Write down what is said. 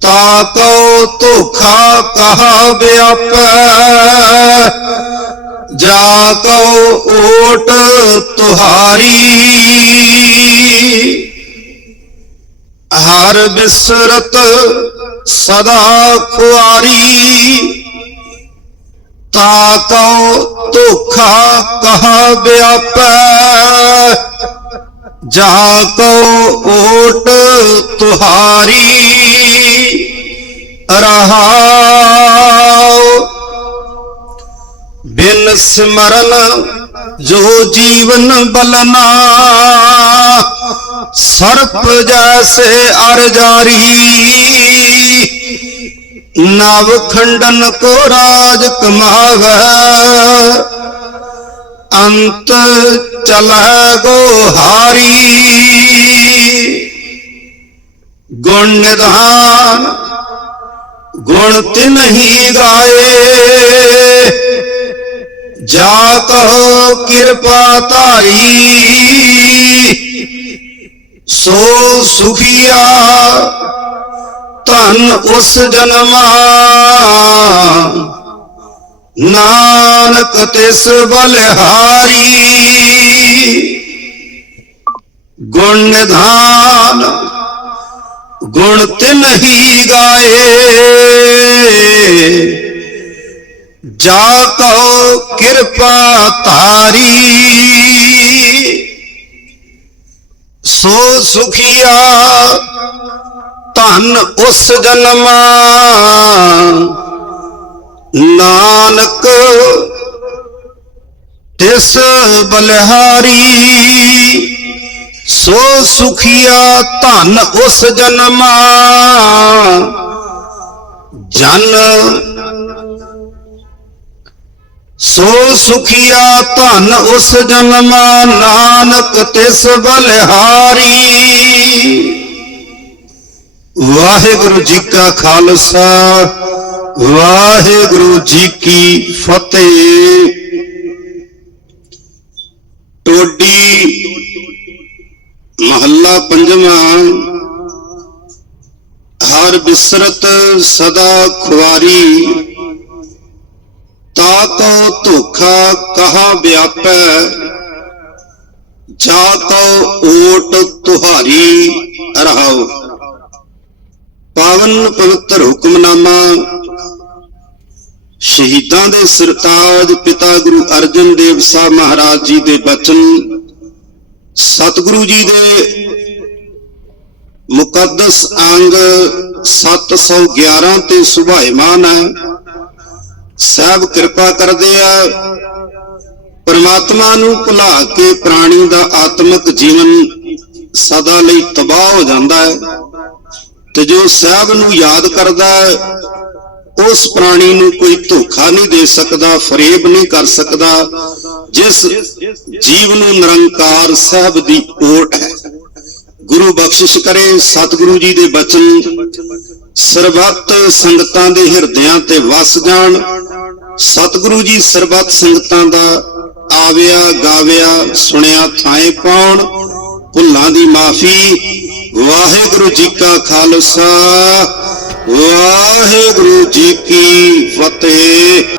ਤਾਕੋ ਧੋਖਾ ਕਹਾ ਵਿਆਪੈ। ਜਾ ਕਉ ਓਟ ਤੁਹਾਰੀ। ਹਰ ਬਿਸਰਤ ਸਦਾ ਖੁਆਰੀ। ਤਾਕੋ ਧੋਖਾ ਕਹਾ ਵਿਆਪੈ। ਜਾ ਕਉ ਓਟ ਤੁਹਾਰੀ। ਰਹਾਉ ਬਿਨ ਸਿਮਰਨ ਜੋ ਜੀਵਨ ਬਲਨਾ, ਸਰਪ ਜੈਸੇ ਅਰ ਜਾਰੀ। ਨਵ ਖੰਡਨ ਕੋ ਰਾਜ ਕਮਾਵੈ, ਅੰਤ ਚਲੈ ਗੋ ਹਾਰੀ। ਗੁਣ ਨਿਧਾਨ ਗੁਣ ਤਿਨ ਹੀ ਗਾਏ। ਜਾ ਕਹੋ ਕਿਰਪਾ ਧਾਰੀ। ਸੋ ਸੁਖੀਆ ਧਨ ਉਸ ਜਨਮਾ। ਨਾਨਕ ਤਿਸ ਬਲਿਹਾਰੀ। ਗੁਣ ਨਿਧਾਨ ਗੁਣ ਤਿਨਹੀ ਗਾਏ। ਜਾ ਕਹੋ ਕਿਰਪਾ ਧਾਰੀ। ਸੋ ਸੁਖੀਆ ਧਨ ਉਸ ਜਨਮਾ। ਨਾਨਕ ਤਿਸ ਬਲਹਾਰੀ। ਸੋ ਸੁਖੀਆ ਧਨ ਉਸ ਜਨਮਾ, ਜਨ ਸੋ ਸੁਖੀਆ ਧਨ ਉਸ ਜਨਮਾ, ਨਾਨਕ ਤਿਸ ਬਲਿਹਾਰੀ। ਵਾਹਿਗੁਰੂ ਜੀ ਕਾ ਖਾਲਸਾ, ਵਾਹਿਗੁਰੂ ਜੀ ਕੀ ਫਤਿਹ। ਟੋਡੀ ਮਹੱਲਾ ਪੰਜਵਾਂ ਹਰ ਬਿਸਰਤ ਸਦਾ ਖੁਆਰੀ ਤਾ ਕੋ ਧੋਖਾ ਕਹਾ ਵਿਆਪੈ, ਜਾ ਕੋ ਓਟ ਤੁਹਾਰੀ ਰਹਾਉ। ਪਾਵਨ ਪਵਿੱਤਰ ਹੁਕਮਨਾਮਾ, ਸ਼ਹੀਦਾਂ ਦੇ ਸਰਤਾਜ ਪਿਤਾ ਗੁਰੂ ਅਰਜਨ ਦੇਵ ਸਾਹਿਬ ਮਹਾਰਾਜ ਜੀ ਦੇ ਬਚਨ ਸਤਿਗੁਰੂ ਜੀ ਦੇ ਮੁਕੱਦਸ ਅੰਗ 711 ਤੇ ਸੁਭਾਇਮਾਨ ਹੈ। ਸਭ ਕਿਰਪਾ ਕਰਦੇ ਆ, ਪਰਮਾਤਮਾ ਨੂੰ ਭੁਲਾ ਕੇ ਪ੍ਰਾਣੀ ਦਾ ਆਤਮਿਕ ਜੀਵਨ ਸਦਾ ਲਈ ਤਬਾਹ ਹੋ ਜਾਂਦਾ ਹੈ ਤੇ ਜੋ ਸਹਿਬ ਨੂੰ ਯਾਦ ਕਰਦਾ ਹੈ, ਉਸ ਪ੍ਰਾਣੀ ਨੂੰ ਕੋਈ ਧੋਖਾ ਨਹੀਂ ਦੇ ਸਕਦਾ, ਫਰੇਬ ਨਹੀਂ ਕਰ ਸਕਦਾ। ਜਿਸ ਜੀਵ ਨੂੰ ਨਿਰੰਕਾਰ ਸਾਹਿਬ ਦੀ ਓਟ ਹੈ। ਗੁਰੂ ਬਖਸ਼ਿਸ਼ ਕਰੇ ਸਤਿਗੁਰੂ ਜੀ ਦੇ ਬਚਨ, ਸਰਬੱਤ ਸੰਗਤਾਂ ਦੇ ਹਿਰਦਿਆਂ ਤੇ ਵਸ ਜਾਣ। ਸਤਿਗੁਰੂ ਜੀ ਸਰਬੱਤ ਸੰਗਤਾਂ ਦਾ ਆਵਿਆ, ਗਾਵਿਆ, ਸੁਣਿਆ, ਥਾਏ ਪਾਉਣ। ਭੁੱਲਾਂ ਦੀ ਮਾਫੀ, ਵਾਹਿਗੁਰੂ ਜੀ ਕਾ ਖਾਲਸਾ, ਵਾਹਿਗੁਰੂ ਜੀ ਕੀ ਫਤਿਹ।